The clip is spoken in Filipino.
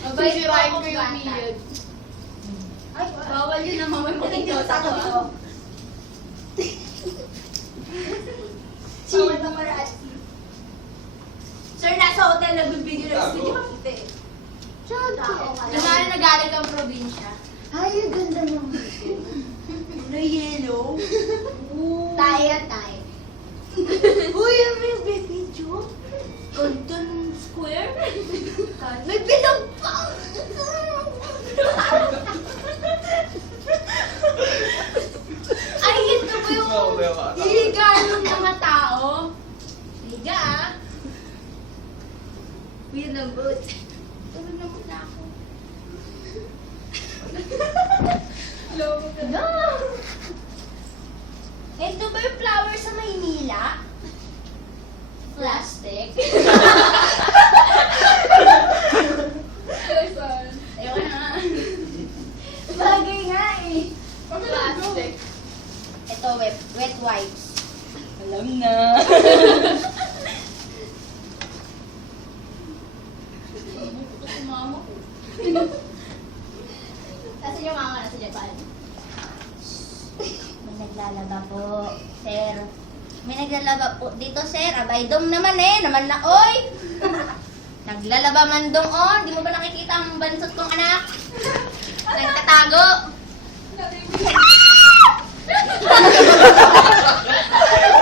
Sisirain ko yung million. Ay, Bawal yun ang mamay mo dito sa ko. Bawal na paraan. Sir, nasa hotel nagbibigyo ng estudyante. Nanarin na galing kang probinsya. Ay, ang ganda ng na yellow. Tayo. Uy, may video. Golden Square. May bilog pa. Ay, ito ba yung Higa ng mga tao. Higa ah. yun ang boot? Tulog na muna ako. No! Ito ba yung flower sa Maynila? Plastic. Ayoko na nga. Bagay nga eh. Plastic. Ito, wet wipes. Alam na. Ito si mama ko. Nasaan yung mama? Nasa Japan? May naglalaba po, sir. May naglalaba po dito, sir. Abay, dong naman eh. Naman na, oy! Naglalaba man dong, oh. Di mo ba nakikita ang bansot kong anak? Nagtatago.